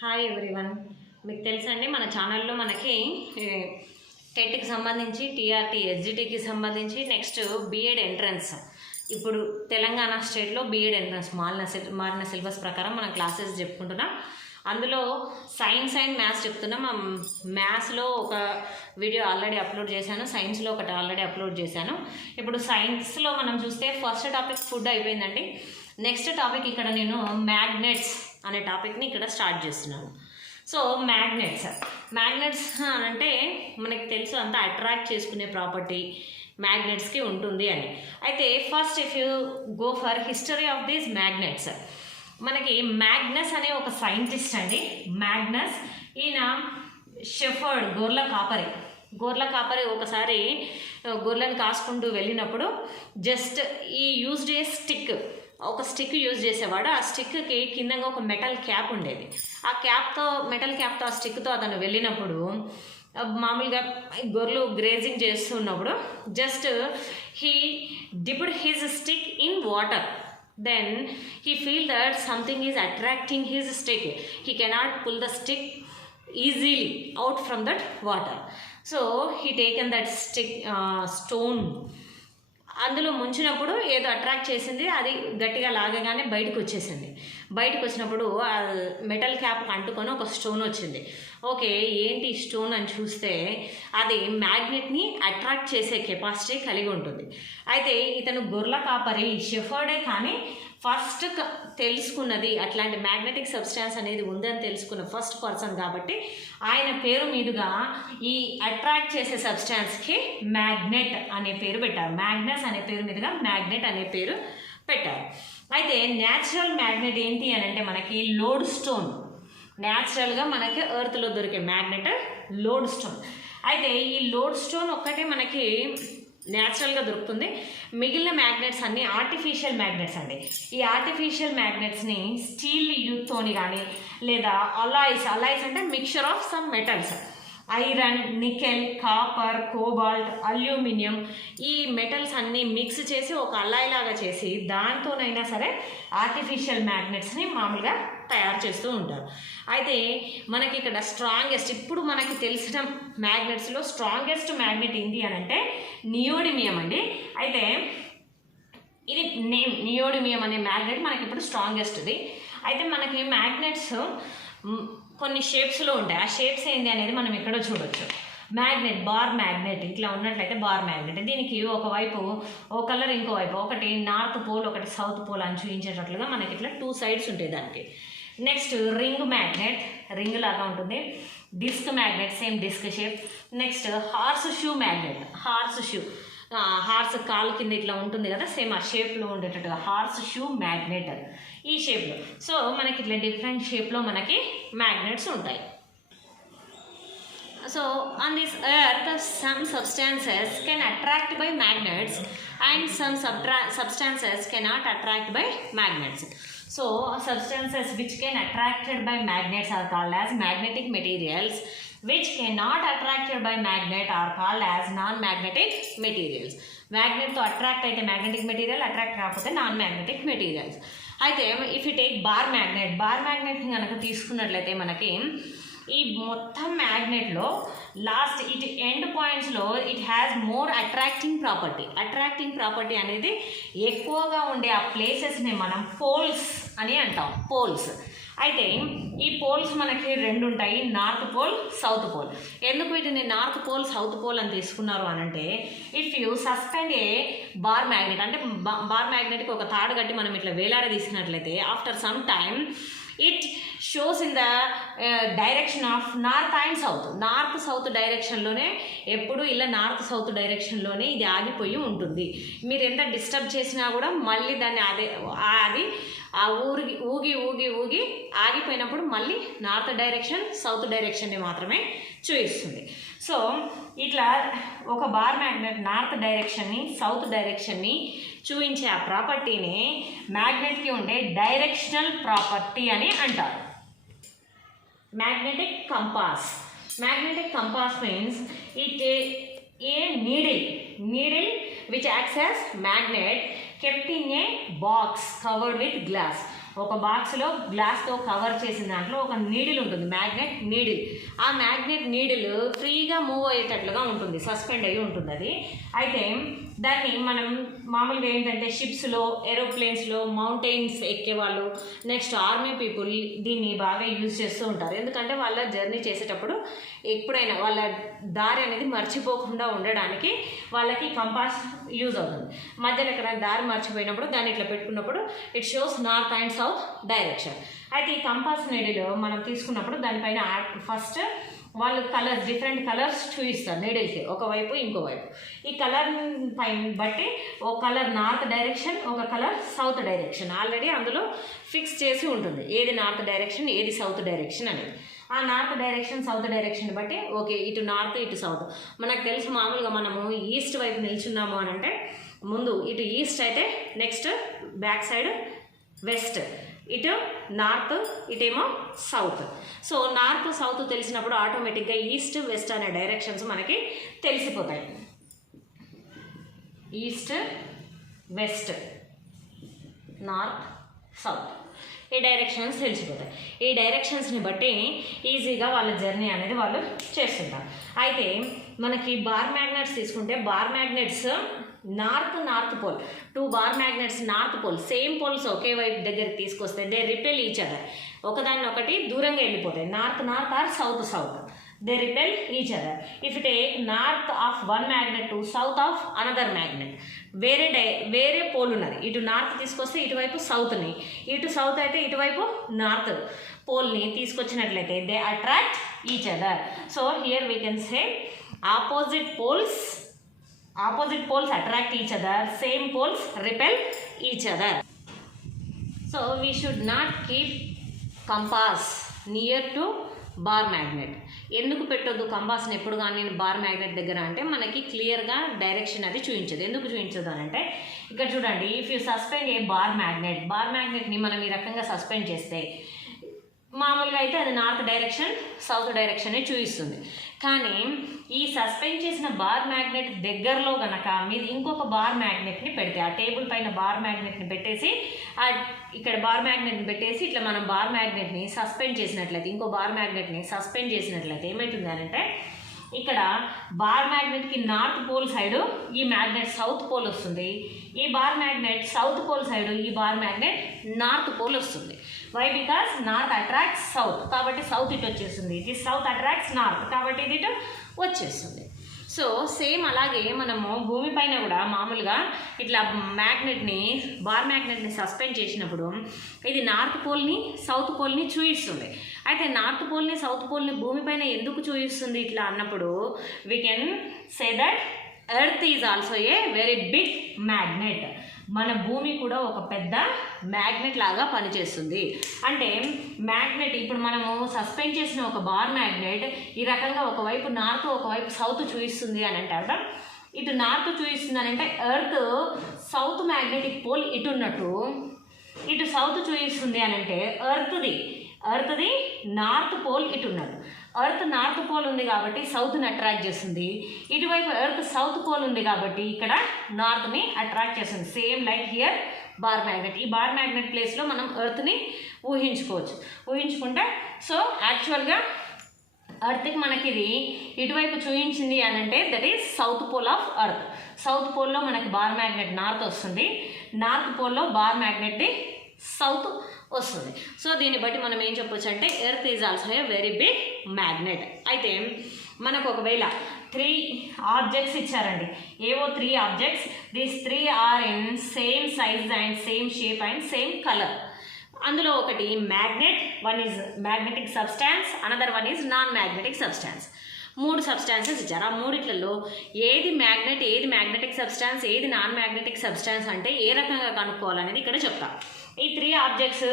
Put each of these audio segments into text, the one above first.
Hi everyone. మీకు తెలుసండి మన ఛానల్లో మనకి టెట్కి సంబంధించి టీఆర్టీ ఎస్జిటికి సంబంధించి నెక్స్ట్ బీఎడ్ ఎంట్రన్స్ ఇప్పుడు తెలంగాణ స్టేట్లో బీఎడ్ ఎంట్రన్స్ మారిన సిలబస్ ప్రకారం మనం క్లాసెస్ చెప్పుకుంటున్నాం. అందులో సైన్స్ అండ్ మ్యాథ్స్ చెప్తున్నాం. మ్యాథ్స్లో ఒక వీడియో ఆల్రెడీ అప్లోడ్ చేశాను, సైన్స్లో ఒకటి ఆల్రెడీ అప్లోడ్ చేశాను. ఇప్పుడు సైన్స్లో మనం చూస్తే ఫస్ట్ టాపిక్ ఫుడ్ అయిపోయిందండి. నెక్స్ట్ టాపిక్ ఇక్కడ నేను మ్యాగ్నెట్స్ అనే టాపిక్ని ఇక్కడ స్టార్ట్ చేస్తున్నాను. సో మ్యాగ్నెట్స్ అంటే మనకి తెలుసు అంతా అట్రాక్ట్ చేసుకునే ప్రాపర్టీ మ్యాగ్నెట్స్కి ఉంటుంది అని. అయితే first if you go for history of these magnets, మనకి మ్యాగ్నస్ అనే ఒక సైంటిస్ట్ అండి. మ్యాగ్నస్ ఈయన షెఫర్డ్ గొర్రెల కాపరి ఒకసారి గొర్రెలను కాసుకుంటూ వెళ్ళినప్పుడు జస్ట్ ఈ యూజ్డ్ ఏ స్టిక్ యూజ్ చేసేవాడు. ఆ స్టిక్కి కిందంగా ఒక మెటల్ క్యాప్ ఉండేది. ఆ మెటల్ క్యాప్తో ఆ స్టిక్తో అతను వెళ్ళినప్పుడు మామూలుగా గొర్రెలు గ్రేజింగ్ చేస్తున్నప్పుడు just he dipped his stick in water. Then he feel that something is attracting his stick. He cannot pull the stick easily out from that water. So he taken that stone. అందులో ముంచినప్పుడు ఏదో attract చేసింది, అది గట్టిగా లాగగానే బయటకు వచ్చినప్పుడు ఆ metal cap అంటుకొని ఒక స్టోన్ వచ్చింది. ఓకే, ఏంటి స్టోన్ అని చూస్తే అది మ్యాగ్నెట్ని అట్రాక్ట్ చేసే కెపాసిటీ కలిగి ఉంటుంది. అయితే ఇతను గొర్రెల కాపరి షెఫర్డే, కానీ ఫస్ట్ తెలుసుకున్నది అట్లాంటి మ్యాగ్నెటిక్ సబ్స్టాన్స్ అనేది ఉందని తెలుసుకున్న ఫస్ట్ పర్సన్ కాబట్టి ఆయన పేరు మీదుగా ఈ అట్రాక్ట్ చేసే సబ్స్టాన్స్కి మ్యాగ్నెట్ అనే పేరు పెట్టారు. మ్యాగ్నస్ అనే పేరు మీదుగా మ్యాగ్నెట్ అనే పేరు పెట్టారు. అయితే న్యాచురల్ మ్యాగ్నెట్ ఏంటి అని అంటే మనకి లోడ్ స్టోన్. న్యాచురల్గా మనకి ఎర్త్లో దొరికే మ్యాగ్నెట్ లోడ్ స్టోన్. అయితే ఈ లోడ్ స్టోన్ ఒక్కటే మనకి న్యాచురల్గా దొరుకుతుంది. మిగిలిన మ్యాగ్నెట్స్ అన్నీ ఆర్టిఫిషియల్ మ్యాగ్నెట్స్ అండి. ఈ ఆర్టిఫిషియల్ మ్యాగ్నెట్స్ని స్టీల్ యూత్తోని కానీ లేదా అలాయిస్ అంటే mixture of some metals, iron, nickel, copper, cobalt, aluminium, ఈ మెటల్స్ అన్నీ మిక్స్ చేసి ఒక అలాయ్ లాగా చేసి దాంతోనైనా సరే ఆర్టిఫిషియల్ మ్యాగ్నెట్స్ని మామూలుగా తయారు చేస్తూ ఉంటారు. అయితే మనకి ఇక్కడ స్ట్రాంగెస్ట్, ఇప్పుడు మనకి తెలిసిన మ్యాగ్నెట్స్లో స్ట్రాంగెస్ట్ మ్యాగ్నెట్ ఏంటి అని అంటే నియోడిమియం అండి. అయితే ఇది నియోడిమియం అనే మ్యాగ్నెట్ మనకి ఇప్పుడు స్ట్రాంగెస్ట్ది. అయితే మనకి మ్యాగ్నెట్స్ కొన్ని షేప్స్లో ఉంటాయి. ఆ షేప్స్ ఏంటి అనేది మనం ఎక్కడో చూడొచ్చు. బార్ మ్యాగ్నెట్ ఇట్లా ఉన్నట్లయితే బార్ మ్యాగ్నెట్, దీనికి ఒకవైపు ఓ కలర్, ఇంకోవైపు ఒకటి నార్త్ పోల్ ఒకటి సౌత్ పోల్ అని చూపించేటట్లుగా మనకి ఇట్లా 2 సైడ్స్ ఉంటాయి దానికి. నెక్స్ట్ రింగ్ మ్యాగ్నెట్, రింగ్ లాగా ఉంటుంది. Disk magnet, same disk shape. Next horseshoe magnet, horse కాలు కింద ఇట్లా ఉంటుంది కదా, సేమ్ ఆ షేప్లో ఉండేటట్టుగా హార్స్ షూ మ్యాగ్నెట్ ఈ షేప్లో. సో మనకి ఇట్లా డిఫరెంట్ షేప్లో మనకి మ్యాగ్నెట్స్ ఉంటాయి. So on this earth some substances can attract by magnets and some substances cannot attract by magnets. So substances which can attracted by magnets are called as magnetic materials, which cannot attracted by magnet are called as non-magnetic materials. మ్యాగ్నెట్తో attract అయితే magnetic material, attract కాకపోతే non magnetic materials. అయితే if you take bar మ్యాగ్నెట్ని కనుక తీసుకున్నట్లయితే మనకి ఈ మొత్తం మ్యాగ్నెట్లో లాస్ట్ ఇట్ ఎండ్ పాయింట్స్లో it has more attracting property అనేది ఎక్కువగా ఉండే ఆ ప్లేసెస్ని మనం పోల్స్ అని అంటాం. అయితే ఈ పోల్స్ మనకి 2 ఉంటాయి, నార్త్ పోల్, సౌత్ పోల్. ఎందుకు వీటిని నార్త్ పోల్, సౌత్ పోల్ అని తీసుకున్నారు అని అంటే if you suspend a bar magnet, అంటే బార్ మ్యాగ్నెట్కి ఒక తాడు కట్టి మనం ఇట్లా వేలాడదీసినట్లయితే after some time it shows in the direction of north and south డైరెక్షన్లోనే, ఎప్పుడు ఇలా నార్త్ సౌత్ డైరెక్షన్లోనే ఇది ఆగిపోయి ఉంటుంది. మీరు ఎంత డిస్టర్బ్ చేసినా కూడా మళ్ళీ దాన్ని అది ఊగి ఆగిపోయినప్పుడు మళ్ళీ నార్త్ డైరెక్షన్, సౌత్ డైరెక్షన్ని మాత్రమే చూపిస్తుంది. సో ఇట్లా ఒక బార్ మ్యాగ్నెట్ నార్త్ డైరెక్షన్ని, సౌత్ డైరెక్షన్ని చూపించే ఆ ప్రాపర్టీని మ్యాగ్నెట్కి ఉండే డైరెక్షనల్ ప్రాపర్టీ అని అంటారు. Magnetic compass means it A needle which acts as magnet kept in a box covered with glass. ఒక బాక్స్లో గ్లాస్తో కవర్ చేసిన దాంట్లో ఒక నీడిల్ ఉంటుంది, మ్యాగ్నెట్ నీడిల్. ఆ మ్యాగ్నెట్ నీడిల్ ఫ్రీగా మూవ్ అయ్యేటట్లుగా ఉంటుంది, సస్పెండ్ అయ్యి ఉంటుంది అది. అయితే దాన్ని మనం మామూలుగా ఏంటంటే షిప్స్లో, ఏరోప్లేన్స్లో, మౌంటైన్స్ ఎక్కేవాళ్ళు, నెక్స్ట్ ఆర్మీ పీపుల్ దీన్ని బాగా యూజ్ చేస్తూ ఉంటారు. ఎందుకంటే వాళ్ళ జర్నీ చేసేటప్పుడు ఎప్పుడైనా వాళ్ళ దారి అనేది మర్చిపోకుండా ఉండడానికి వాళ్ళకి కంపాస్ యూజ్ అవుతుంది. మధ్యలో ఎక్కడైనా దారి మర్చిపోయినప్పుడు దాన్ని ఇట్లా పెట్టుకున్నప్పుడు it shows north and south direction. అయితే ఈ కంపాస్ నీడిల్ మనం తీసుకున్నప్పుడు దానిపైన ఫస్ట్ వాళ్ళు కలర్స్, డిఫరెంట్ కలర్స్ చూపిస్తారు నీడిల్కి, ఒకవైపు ఇంకోవైపు. ఈ కలర్ పైన బట్టి ఒక కలర్ నార్త్ డైరెక్షన్, ఒక కలర్ సౌత్ డైరెక్షన్ ఆల్రెడీ అందులో ఫిక్స్ చేసి ఉంటుంది, ఏది నార్త్ డైరెక్షన్ ఏది సౌత్ డైరెక్షన్ అనేది. ఆ నార్త్ డైరెక్షన్ సౌత్ డైరెక్షన్ బట్టి ఓకే ఇటు నార్త్ ఇటు సౌత్. మనకు తెలుసు మామూలుగా మనము ఈస్ట్ వైపు నిల్చున్నాము అని అంటే ముందు ఇటు ఈస్ట్ అయితే నెక్స్ట్ బ్యాక్ సైడ్ వెస్ట్, ఇటు నార్త్, ఇటేమో సౌత్. సో నార్త్ సౌత్ తెలిసినప్పుడు ఆటోమేటిక్గా ఈస్ట్ వెస్ట్ అనే డైరెక్షన్స్ మనకి తెలిసిపోతాయి. ఈస్ట్ వెస్ట్ నార్త్ సౌత్ ఈ డైరెక్షన్స్ తెలిసిపోతాయి. ఈ డైరెక్షన్స్ని బట్టి ఈజీగా వాళ్ళ జర్నీ అనేది వాళ్ళు చేస్తుంటారు. అయితే మనకి బార్ మ్యాగ్నెట్స్ తీసుకుంటే bar magnets north pole, 2 bar magnets north pole same poles ఒకే వైపు దగ్గరికి తీసుకొస్తే దే రిపెల్ ఈచ్ అదర్, ఒకదాన్ని ఒకటి దూరంగా వెళ్ళిపోతాయి. North or south they repel each other. If you take north of one magnet to south of another magnet, వేరే pole ఉన్నది, ఇటు నార్త్ తీసుకొస్తే ఇటువైపు సౌత్ని, ఇటు సౌత్ అయితే ఇటువైపు నార్త్ పోల్ని తీసుకొచ్చినట్లయితే they attract each other. So here we can say opposite poles attract each other, same poles repel each other. So we should not keep compass near to bar magnet. ఎందుకు పెట్టొద్దు కంపాస్ని ఎప్పుడు కానీ bar magnet దగ్గర అంటే మనకి క్లియర్గా direction అది చూపించదు. ఎందుకు చూపించదు అని అంటే ఇక్కడ చూడండి, if you suspend a bar మ్యాగ్నెట్ని మనం ఈ రకంగా సస్పెండ్ చేస్తే మామూలుగా అయితే అది నార్త్ డైరెక్షన్ సౌత్ డైరెక్షనే చూపిస్తుంది. కానీ ఈ సస్పెండ్ చేసిన బార్ మ్యాగ్నెట్ దగ్గరలో గనక మీరు ఇంకొక బార్ మ్యాగ్నెట్ని పెడితే, ఆ టేబుల్ పైన బార్ మ్యాగ్నెట్ని పెట్టేసి ఇక్కడ బార్ మ్యాగ్నెట్ని పెట్టేసి ఇట్లా మనం బార్ మ్యాగ్నెట్ని సస్పెండ్ చేసినట్లయితే, ఇంకో బార్ మ్యాగ్నెట్ని సస్పెండ్ చేసినట్లయితే ఏమవుతుంది అని అంటే ఇక్కడ బార్ మ్యాగ్నెట్కి నార్త్ పోల్ సైడు ఈ మ్యాగ్నెట్ సౌత్ పోల్ వస్తుంది, ఈ bar magnet south pole side ఈ బార్ మ్యాగ్నెట్ నార్త్ పోల్ వస్తుంది. Why? Because north attracts south, కాబట్టి సౌత్ ఇటు వచ్చేస్తుంది. ఇది సౌత్ అట్రాక్ట్స్ నార్త్, కాబట్టి ఇది ఇటు వచ్చేస్తుంది. సో సేమ్ అలాగే మనము భూమిపైన కూడా మామూలుగా ఇట్లా బార్ మ్యాగ్నెట్ని సస్పెండ్ చేసినప్పుడు ఇది నార్త్ పోల్ని సౌత్ పోల్ని చూపిస్తుంది. అయితే నార్త్ పోల్ని సౌత్ పోల్ని భూమిపైన ఎందుకు చూపిస్తుంది ఇట్లా అన్నప్పుడు we can say that earth is also a very big magnet. మన భూమి కూడా ఒక పెద్ద మ్యాగ్నెట్ లాగా పనిచేస్తుంది. అంటే మ్యాగ్నెట్ ఇప్పుడు మనము సస్పెండ్ చేసిన ఒక బార్ మ్యాగ్నెట్ ఈ రకంగా ఒకవైపు నార్త్ ఒకవైపు సౌత్ చూపిస్తుంది అని అంటే అర్థం, ఇటు నార్త్ చూపిస్తుంది అని అంటే ఎర్త్ సౌత్ మ్యాగ్నెటిక్ పోల్ ఇటు ఉన్నట్టు, ఇటు సౌత్ చూపిస్తుంది అని అంటే ఎర్త్ది నార్త్ పోల్ ఇటు ఉన్నట్టు. ఎర్త్ నార్త్ పోల్ ఉంది కాబట్టి సౌత్ని అట్రాక్ట్ చేస్తుంది, ఇటువైపు ఎర్త్ సౌత్ పోల్ ఉంది కాబట్టి ఇక్కడ నార్త్ని అట్రాక్ట్ చేస్తుంది. Same like here bar magnet. ఈ బార్ మ్యాగ్నెట్ ప్లేస్లో మనం ఎర్త్ని ఊహించుకుంటే సో యాక్చువల్గా ఎర్త్కి మనకి ఇది ఇటువైపు చూపించింది అని అంటే that is south pole of earth. South పోల్లో మనకి బార్ మ్యాగ్నెట్ నార్త్ వస్తుంది, నార్త్ పోల్లో బార్ మ్యాగ్నెట్ది సౌత్ వస్తుంది. సో దీన్ని బట్టి మనం ఏం చెప్పొచ్చు అంటే earth is also a very big magnet. అయితే మనకు ఒకవేళ 3 ఆబ్జెక్ట్స్ ఇచ్చారండి, ఏవో 3 objects, these 3 are in same size and same shape and same colour. అందులో ఒకటి magnet, one is magnetic substance, another one is non magnetic substance. 3 substances ఇచ్చారు. ఆ మూడిట్లలో ఏది మ్యాగ్నెట్, ఏది మ్యాగ్నెటిక్ సబ్స్టాన్స్, ఏది నాన్ మ్యాగ్నెటిక్ సబ్స్టాన్స్ అంటే ఏ రకంగా కనుక్కోవాలనేది ఇక్కడ చెప్తా. ఈ 3 ఆబ్జెక్ట్స్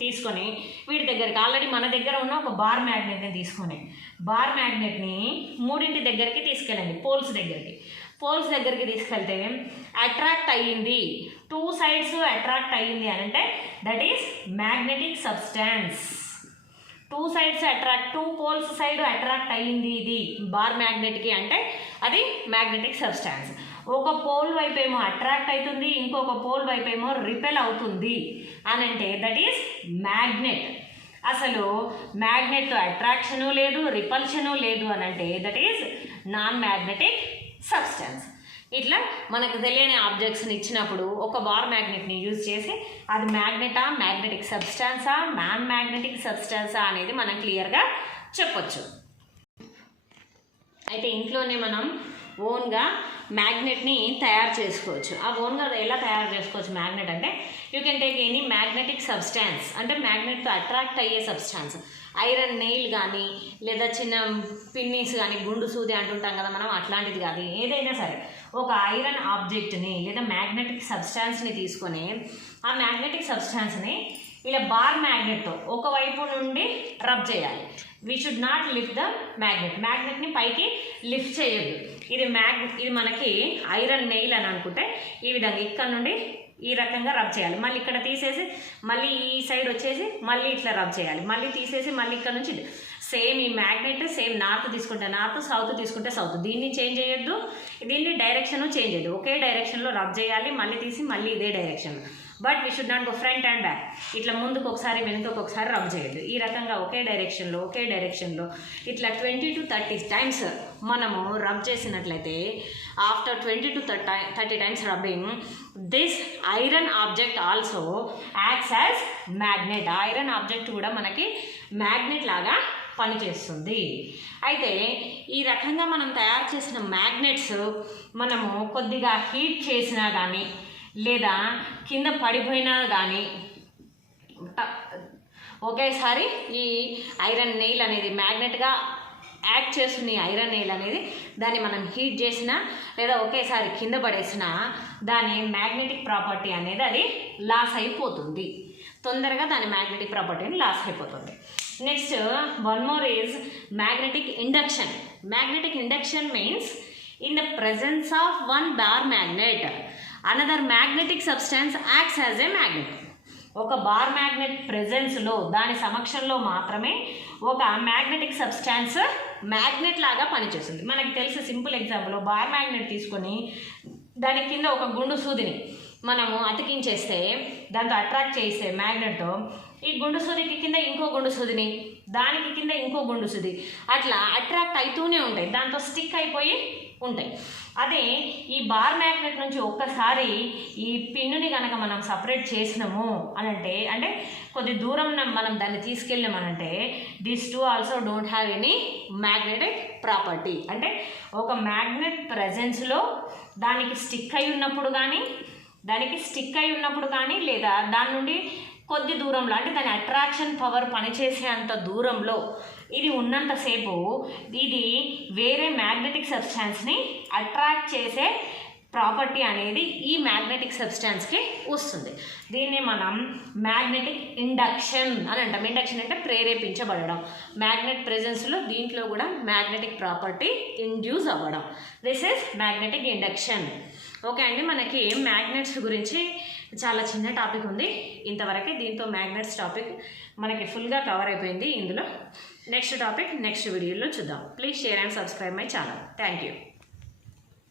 తీసుకొని వీటి దగ్గరికి ఆల్రెడీ మన దగ్గర ఉన్న ఒక బార్ మ్యాగ్నెట్ని తీసుకొని బార్ మ్యాగ్నెట్ని 3 దగ్గరికి తీసుకెళ్ళండి, పోల్స్ దగ్గరికి తీసుకెళ్తే అట్రాక్ట్ అయ్యింది, 2 సైడ్స్ అట్రాక్ట్ అయ్యింది అని అంటే that is magnetic substance. 2 sides attract, 2 poles side attract అయ్యింది ఇది బార్ మ్యాగ్నెట్కి అంటే అది మ్యాగ్నెటిక్ సబ్స్టాన్స్. ఒక పోల్ వైపు ఏమో అట్రాక్ట్ అవుతుంది, ఇంకొక పోల్ వైపు ఏమో రిపెల్ అవుతుంది అని అంటే దట్ ఈస్ మ్యాగ్నెట్. అసలు మ్యాగ్నెట్ అట్రాక్షను లేదు, రిపల్షను లేదు అని అంటే that is non magnetic substance. ఇట్లా మనకు తెలియని ఆబ్జెక్ట్స్ని ఇచ్చినప్పుడు ఒక బార్ మ్యాగ్నెట్ని యూజ్ చేసి అది మ్యాగ్నెటా, మ్యాగ్నెటిక్ సబ్స్టాన్సా, నాన్ మ్యాగ్నెటిక్ సబ్స్టాన్సా అనేది మనం క్లియర్గా చెప్పొచ్చు. అయితే ఇంట్లోనే మనం ఓన్గా మ్యాగ్నెట్ని తయారు చేసుకోవచ్చు. ఆ ఓన్గా ఎలా తయారు చేసుకోవచ్చు మ్యాగ్నెట్ అంటే you can take any magnetic substance, అంటే మ్యాగ్నెట్తో అట్రాక్ట్ అయ్యే సబ్స్టాన్స్. ఐరన్ నెయిల్ కానీ లేదా చిన్న పిన్నీస్ కానీ, గుండు సూది అంటుంటాం కదా మనం, అట్లాంటిది కానీ ఏదైనా సరే ఒక ఐరన్ ఆబ్జెక్ట్ని లేదా మ్యాగ్నెటిక్ సబ్స్టాన్స్ని తీసుకొని ఆ మ్యాగ్నెటిక్ సబ్స్టాన్స్ని ఇలా బార్ మ్యాగ్నెట్తో ఒకవైపు నుండి రబ్ చేయాలి. We should not lift the మ్యాగ్నెట్ని పైకి లిఫ్ట్ చేయొద్దు. ఇది మనకి ఐరన్ నెయిల్ అని అనుకుంటే ఈ విధంగా ఇక్కడ నుండి ఈ రకంగా రబ్ చేయాలి. మళ్ళీ ఇక్కడ తీసేసి మళ్ళీ ఈ సైడ్ వచ్చేసి మళ్ళీ ఇట్లా రబ్ చేయాలి. మళ్ళీ తీసేసి మళ్ళీ ఇక్కడ నుంచి సేమ్ ఈ మ్యాగ్నెట్ సేమ్ నార్త్ తీసుకుంటే నార్త్, సౌత్ తీసుకుంటే సౌత్. దీన్ని చేంజ్ చేయొద్దు, దీన్ని డైరెక్షన్ చేంజ్ చేయొద్దు. ఒకే డైరెక్షన్లో రబ్ చేయాలి, మళ్ళీ తీసి మళ్ళీ ఇదే direction. But we should not go front and back. ఇట్లా ముందుకు ఒకసారి వెనుకకు ఒకసారి రబ్ చేయొద్దు. ఈ రకంగా ఒకే డైరెక్షన్లో ఇట్లా 20 to 30 టైమ్స్ మనము రబ్ చేసినట్లయితే after 20 to 30 times rubbing this iron object also acts as magnet. Iron object కూడా మనకి మ్యాగ్నెట్ లాగా పనిచేస్తుంది. అయితే ఈ రకంగా మనం తయారు చేసిన మ్యాగ్నెట్స్ మనము కొద్దిగా హీట్ చేసినా కానీ లేదా కింద పడిపోయినా కానీ ఒకేసారి ఈ ఐరన్ నెయిల్ అనేది మ్యాగ్నెట్గా యాక్ట్ చేస్తున్న ఈ ఐరన్ నెయిల్ అనేది దాన్ని మనం హీట్ చేసినా లేదా ఒకేసారి కింద పడేసినా దాని మ్యాగ్నెటిక్ ప్రాపర్టీ అనేది అది లాస్ అయిపోతుంది. తొందరగా దాని మ్యాగ్నెటిక్ ప్రాపర్టీని లాస్ అయిపోతుంది. Next one more is magnetic induction. Magnetic induction means in the presence of one bar magnet another magnetic substance acts as a magnet. ఒక బార్ మ్యాగ్నెట్ ప్రెజెన్స్లో దాని సమక్షంలో మాత్రమే ఒక మ్యాగ్నెటిక్ సబ్స్టాన్స్ మ్యాగ్నెట్ లాగా పనిచేస్తుంది. మనకి తెలిసి సింపుల్ ఎగ్జాంపుల్, బార్ మ్యాగ్నెట్ తీసుకొని దాని కింద ఒక గుండు సూదిని మనము అతికించేస్తే దాంతో అట్రాక్ట్ చేస్తే మ్యాగ్నెట్తో ఈ గుండు సూదికి కింద ఇంకో గుండు సూదిని, దానికి కింద ఇంకో గుండు సూది, అట్లా అట్రాక్ట్ అవుతూనే ఉంటాయి, దాంతో స్టిక్ అయిపోయి ఉంటాయి. అదే ఈ బార్ మ్యాగ్నెట్ నుంచి ఒక్కసారి ఈ పిన్నుని కనుక మనం సపరేట్ చేసినాము అనంటే, అంటే కొద్ది దూరం మనం దాన్ని తీసుకెళ్ళామనంటే this too also don't have any magnetic property. అంటే ఒక మ్యాగ్నెట్ ప్రెజెన్స్లో దానికి స్టిక్ అయి ఉన్నప్పుడు కానీ లేదా దాని నుండి కొద్ది దూరంలో, అంటే దాని అట్రాక్షన్ పవర్ పనిచేసే అంత దూరంలో ఇది ఉన్నంతసేపు ఇది వేరే మ్యాగ్నెటిక్ సబ్స్టాన్స్ని అట్రాక్ట్ చేసే ప్రాపర్టీ అనేది ఈ మ్యాగ్నెటిక్ సబ్స్టాన్స్కి వస్తుంది. దీన్ని మనం మ్యాగ్నెటిక్ ఇండక్షన్ అని అంటాం. ఇండక్షన్ అంటే ప్రేరేపించబడడం. మ్యాగ్నెట్ ప్రెజెన్స్లో దీంట్లో కూడా మ్యాగ్నెటిక్ ప్రాపర్టీ ఇండ్యూస్ అవ్వడం. This is magnetic induction. Okay అండి, మనకి మ్యాగ్నెట్స్ గురించి చాలా చిన్న టాపిక్ ఉంది ఇంతవరకే. దీంతో మ్యాగ్నెట్స్ టాపిక్ మనకి ఫుల్గా కవర్ అయిపోయింది. ఇందులో నెక్స్ట్ టాపిక్ నెక్స్ట్ వీడియోలో చూద్దాం. Please share and subscribe my channel. Thank you.